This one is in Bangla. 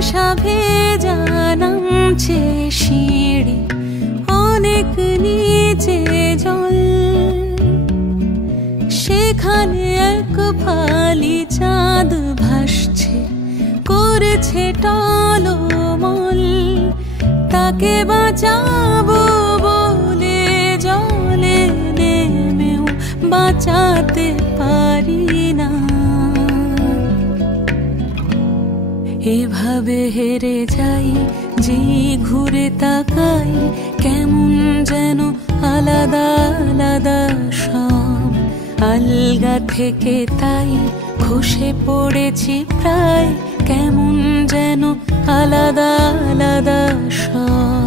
কুয়াশা ভেজা নামছে সিঁড়ি, অনেক নিচে জল। সেখানে এক ফালি চাঁদ ভাসছে, করেছে টলমল। তাকে বাঁচাবো বলে জলে নেমেও বাঁচাতে পারি না। এভাবে হেরে যাই, যেই ঘুরে তাকাই কেমন যেন আলাদা আলাদা সব। আলগা থেকে তাই খসে পড়েছি প্রায়, কেমন যেন আলাদা আলাদা সব।